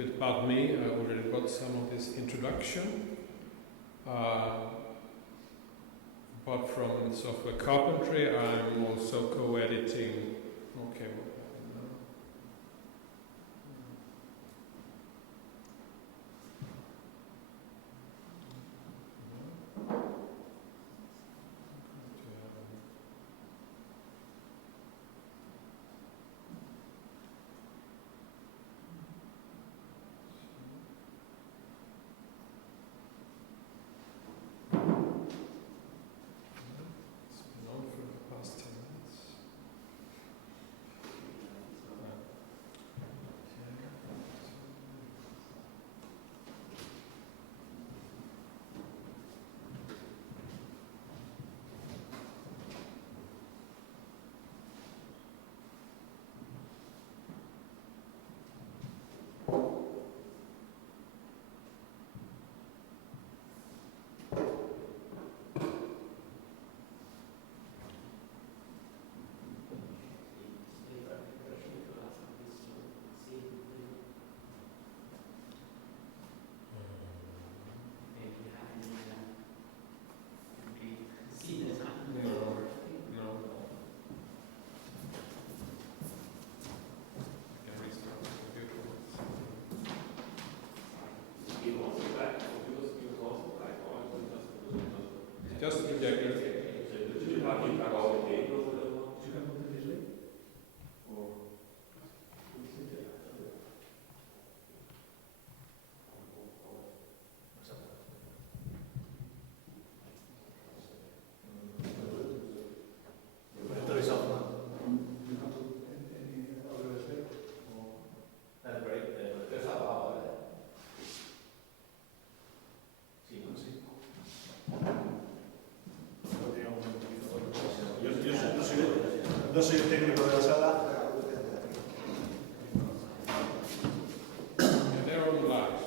bit about me. I already got some of this introduction. Apart from software carpentry, I'm also co-editing. Okay. Just projector. No soy el técnico de la sala. They're on live,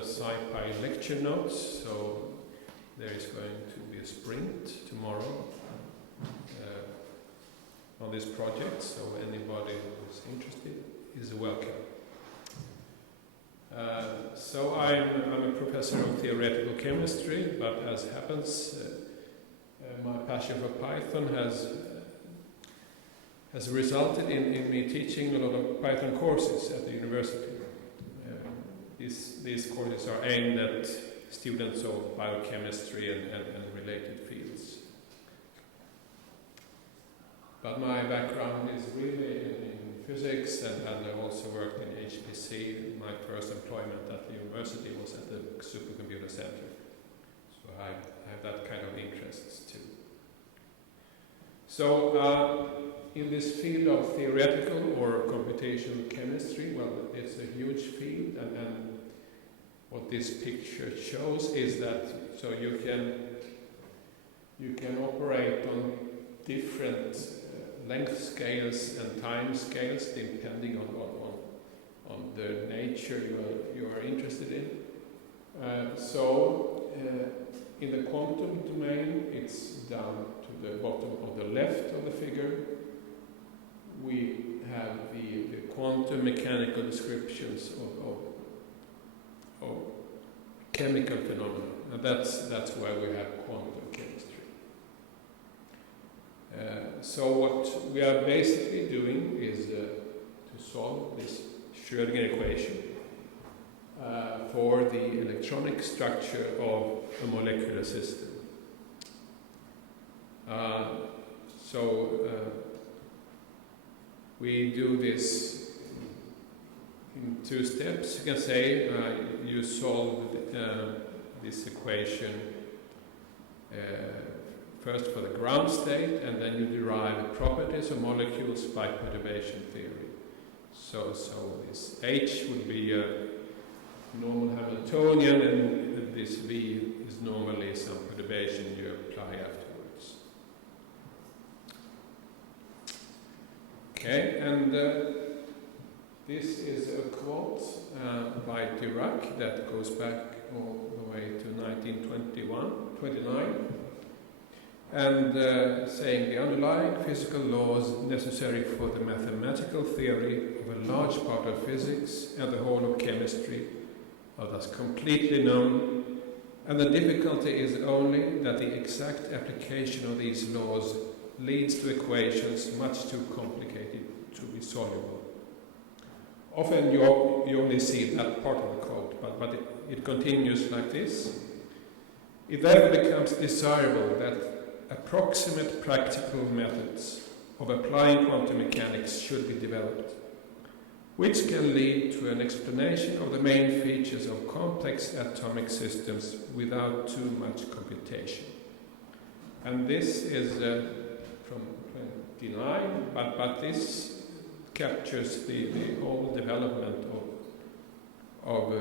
EuroSciPy lecture notes, so there is going to be a sprint tomorrow on this project, so anybody who's interested is welcome. So I'm a professor of theoretical chemistry, but as happens, my passion for Python has resulted in me teaching a lot of Python courses at the university. These courses are aimed at students of biochemistry and related fields. But my background is really in physics, and I also worked in HPC. My first employment at the university was at the Supercomputer Center. So I have that kind of interests too. So in this field of theoretical or computational chemistry, well, it's a huge field, and what this picture shows is that so you can operate on different length scales and time scales depending on the nature you are interested in. In the quantum domain, it's down to the bottom of the left of the figure. We have the quantum mechanical descriptions of chemical phenomena, and that's why we have quantum chemistry. So what we are basically doing is to solve this Schrödinger equation for the electronic structure of a molecular system. We do this in two steps. You can say you solve this equation first for the ground state, and then you derive the properties of molecules by perturbation theory. So this H would be a normal Hamiltonian, and this V is normally some perturbation you apply afterwards. Okay, and this is a quote by Dirac that goes back all the way to 1929, and saying the underlying physical laws necessary for the mathematical theory of a large part of physics and the whole of chemistry are thus completely known, and the difficulty is only that the exact application of these laws leads to equations much too complicated to be soluble. Often you only see that part of the quote, but it continues like this. It therefore becomes desirable that approximate practical methods of applying quantum mechanics should be developed, which can lead to an explanation of the main features of complex atomic systems without too much computation. And this is from 29, but this captures the whole development of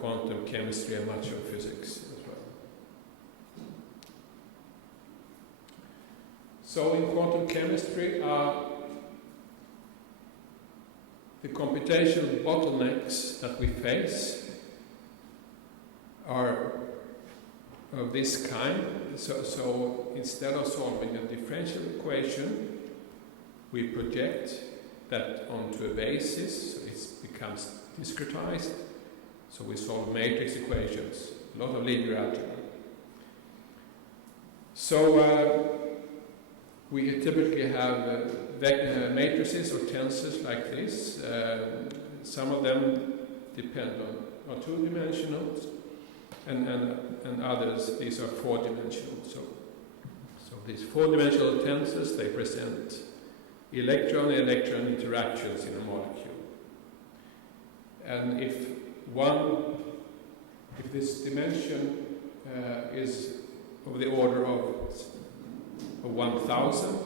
quantum chemistry and much of physics as well. So in quantum chemistry, the computational bottlenecks that we face are of this kind. So instead of solving a differential equation, we project that onto a basis, so it becomes discretized. So we solve matrix equations, a lot of linear algebra. So we typically have matrices or tensors like this. Some of them depend on two-dimensional, and others, these are four-dimensional. So these four-dimensional tensors, they present electron-electron interactions in a molecule. And if this dimension is of the order of 1,000,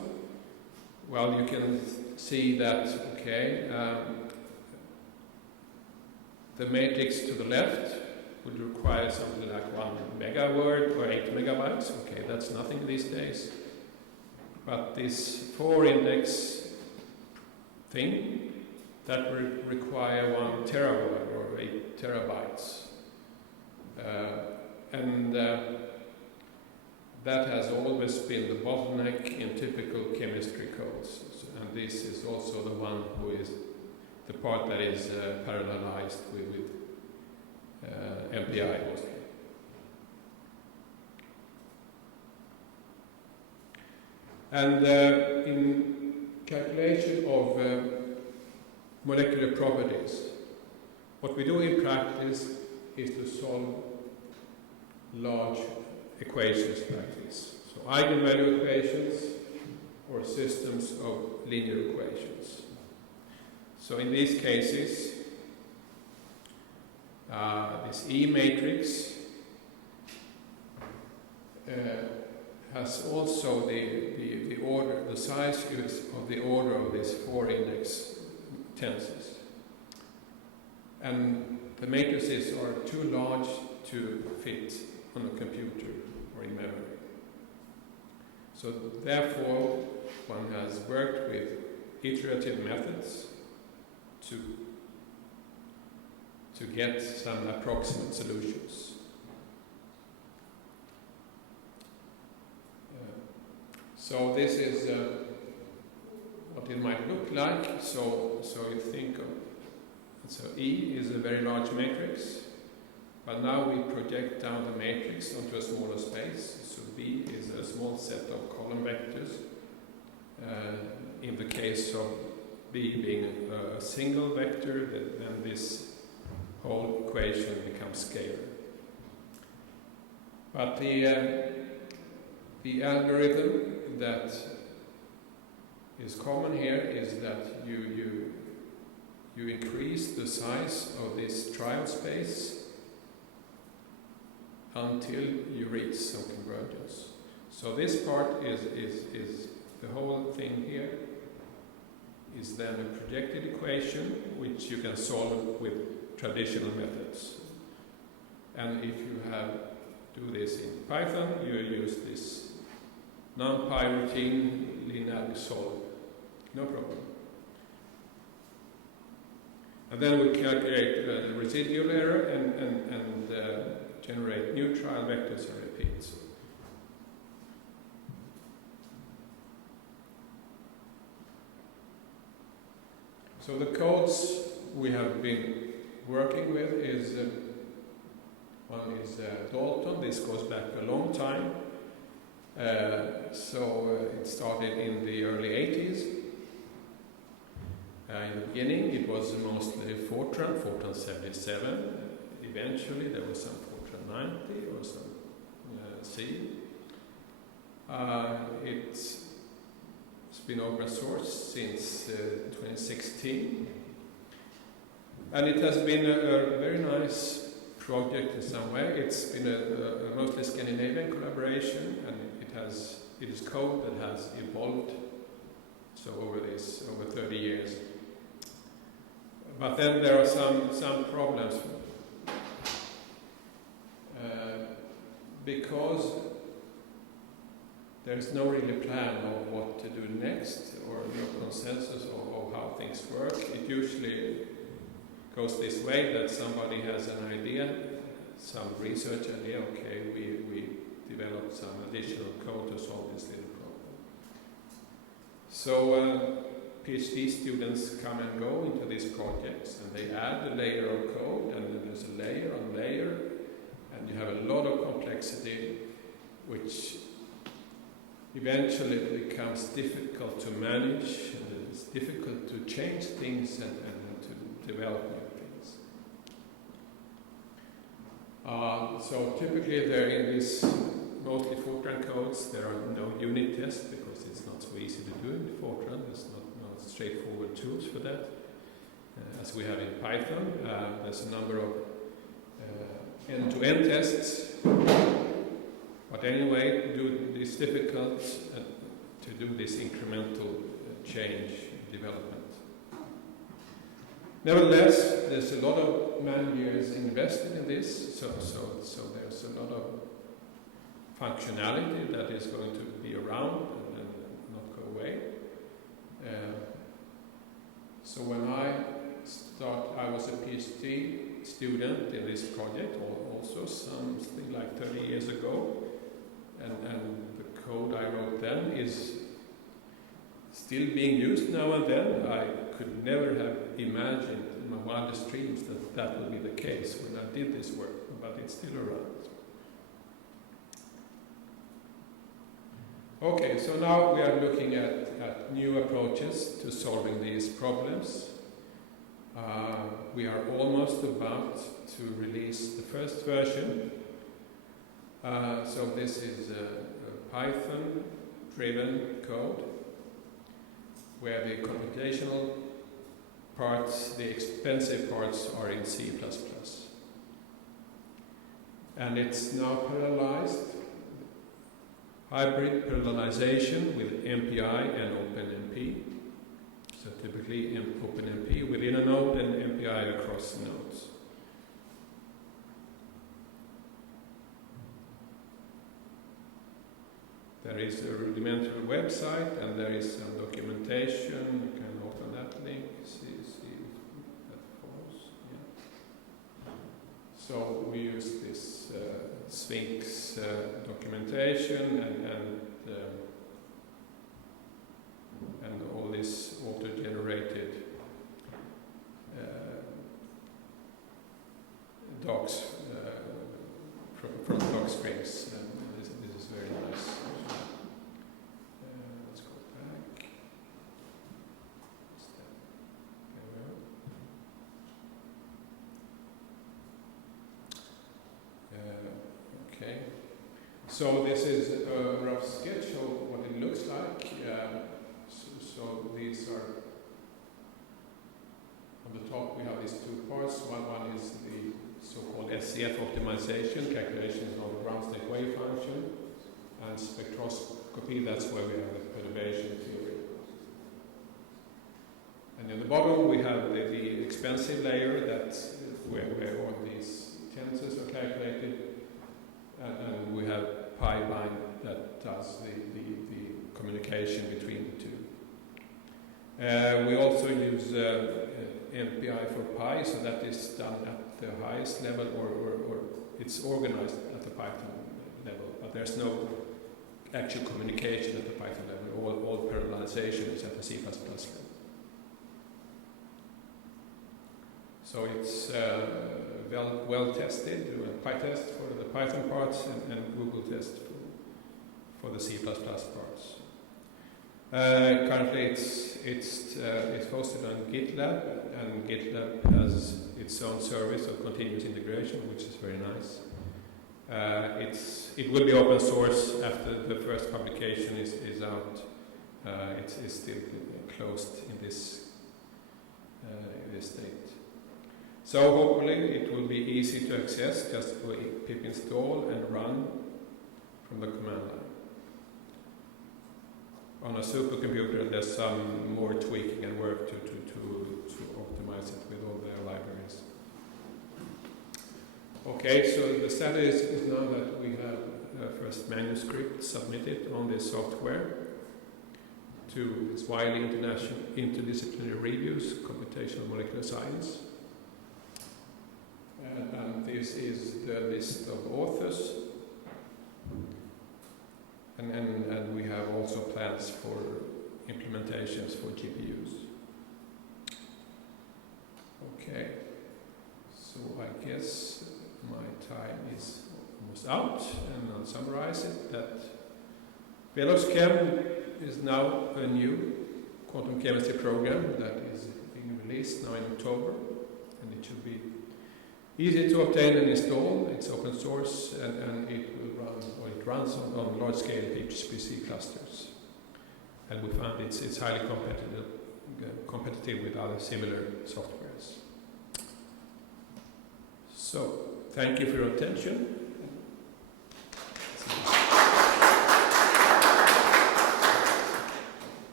well, you can see that, okay, the matrix to the left would require something like 1 megaword or 8 megabytes. Okay, that's nothing these days. But this 4-index thing, that would require 1 terabyte or 8 terabytes. That has always been the bottleneck in typical chemistry codes. And this is also the one who is the part that is parallelized with MPI mostly. And in calculation of molecular properties, what we do in practice is to solve large equations like this. So eigenvalue equations or systems of linear equations. So in these cases, this E matrix has also the order, the size is of the order of these 4-index tensors. And the matrices are too large to fit on a computer or in memory. So therefore, one has worked with iterative methods to get some approximate solutions. So this is what it might look like. So you think of, so E is a very large matrix, but now we project down the matrix onto a smaller space. So B is a small set of column vectors, In the case of B being a single vector, then this whole equation becomes scalar. But the algorithm that is common here is that you increase the size of this trial space until you reach some convergence. So this part is the whole thing here is then a projected equation which you can solve with traditional methods. And if you do this in Python, you use this NumPy routine linear solve. No problem. And then we calculate the residual error and generate new trial vectors and repeats. So the codes we have been working with is one is Dalton. This goes back a long time. It started in the early 80s. In the beginning, it was mostly Fortran 77. Eventually, there was some Fortran 90 or some C. It's been open source since 2016. And it has been a very nice project in some way. It's been a mostly Scandinavian collaboration, and it is code that has evolved over 30 years. But then there are some problems because there is no really plan of what to do next or no consensus of how things work. It usually goes this way, that somebody has an idea, some research idea, okay, we develop some additional code to solve this little problem. So PhD students come and go into these projects, and they add a layer of code, and then there's a layer on layer, and you have a lot of complexity, which eventually becomes difficult to manage, and it's difficult to change things and to develop new things. So typically they're in these mostly Fortran codes. There are no unit tests because it's not so easy to do in Fortran. There's no straightforward tools for that. As we have in Python, there's a number of end-to-end tests. But anyway, it's difficult to do this incremental change development. Nevertheless, there's a lot of man-years invested in this, so there's a lot of functionality that is going to be around and not go away. So when I was a PhD student in this project, also something like 30 years ago, and the code I wrote then is still being used now and then. I could never have imagined in my wildest dreams that would be the case when I did this work, but it's still around. Okay, so now we are looking at new approaches to solving these problems. We are almost about to release the first version. So this is a Python-driven code where the computational parts, the expensive parts, are in C++. And it's now parallelized, hybrid parallelization with MPI and OpenMP. So typically OpenMP within a node and MPI across nodes. There is a rudimentary website and there is some documentation. You can open that link, see if that follows. Yeah. So we use this Sphinx documentation and all this auto-generated docs from doc strings. This is very nice. Let's go back. So this is a rough sketch of what it looks like. So these are, on the top we have these two parts. One is the so-called SCF optimization, calculations of the ground state wave function, and spectroscopy, that's where we have the perturbation theory. And in the bottom we have the expensive layer, that's where all these tensors are calculated, and we have PyBind that does the communication between the two. We also use MPI for Pi, so that is done at the highest level, or it's organized at the Python level, but there's no actual communication at the Python level. All parallelization is at the C++ level. So it's well tested, PyTest for the Python parts and Google test for the C++ parts. Currently it's hosted on GitLab, and GitLab has its own service of continuous integration, which is very nice. It will be open source after the first publication is out. It's still closed in this state. So hopefully it will be easy to access, just pip install and run from the command line. On a supercomputer there's some more tweaking and work to optimize it with all their libraries. Okay, so the status is now that we have first manuscript submitted on this software to its widely international interdisciplinary reviews, computational molecular science. And this is the list of authors. And we have also plans for implementations for GPUs. Okay, so I guess my time is almost out, and I'll summarize it that VeloxChem is now a new quantum chemistry program that is being released now in October, and it should be easy to obtain and install. It's open source, and it will run, or it runs on large-scale HPC clusters. And we found it's highly competitive with other similar softwares. So, thank you for your attention.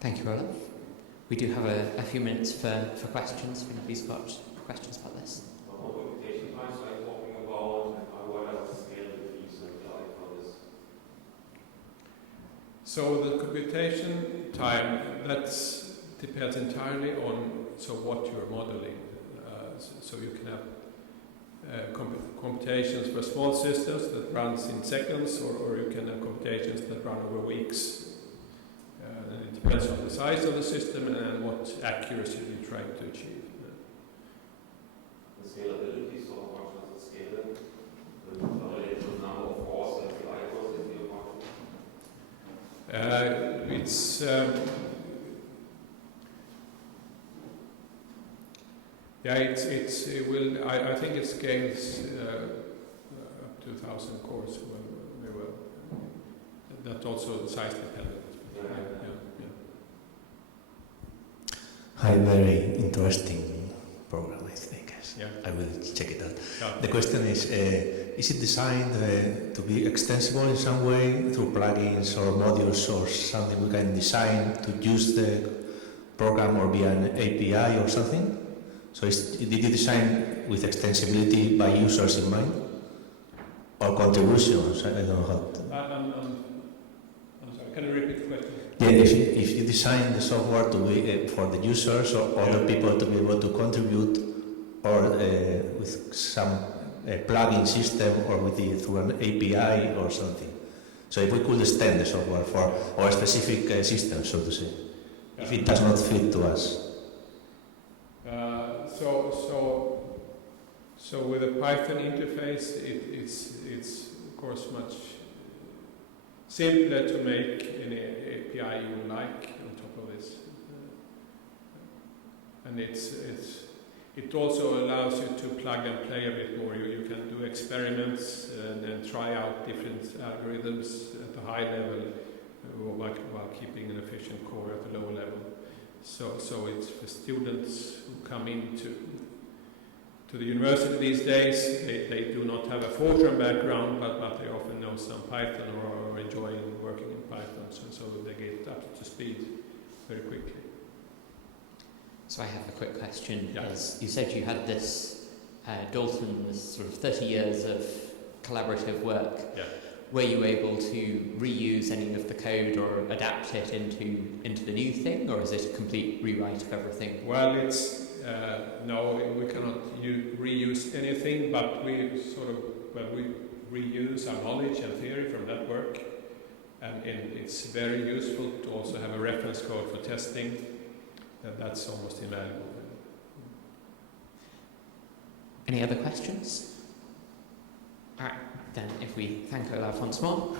Thank you, Olav. We do have a few minutes for questions. If anybody's got questions about this. So the computation time, that depends entirely on what you're modeling. So you can have computations for small systems that runs in seconds, or you can have computations that run over weeks. And it depends on the size of the system and what accuracy you're trying to achieve. The scalability, so how much does it scale it? Related to the number of cores that the ICOs in your model? I think it scales up to 1,000 cores very well. That's also size dependent. Yeah. Hi, very interesting program, I think. Yeah. I will check it out. Yeah. The question is it designed to be extensible in some way through plugins or modules or something we can design to use the program or via an API or something? So did you design with extensibility by users in mind? Or contributions? I don't know how to... I'm sorry, can you repeat the question? Yeah, if you design the software to be for the users or other people to be able to contribute, or with some plugin system, or through an API or something. So if we could extend the software for our specific system, so to say, if it does not fit to us. So with the Python interface, it's of course much simpler to make any API you like on top of this, and It also allows you to plug and play a bit more. You can do experiments and try out different algorithms at the high level while keeping an efficient core at the lower level. So it's for students who come into the university these days. They do not have a Fortran background, but they often know some Python or enjoy working in Python, so they get up to speed very quickly. So I have a quick question. Yeah. As you said, you had this Dalton, this sort of 30 years of collaborative work. Yeah. Were you able to reuse any of the code or adapt it into the new thing, or is it a complete rewrite of everything? Well, it's no, we cannot reuse anything, but we reuse our knowledge and theory from that work, and it's very useful to also have a reference code for testing. That's almost invaluable. Any other questions? All right, then if we thank Olav once more.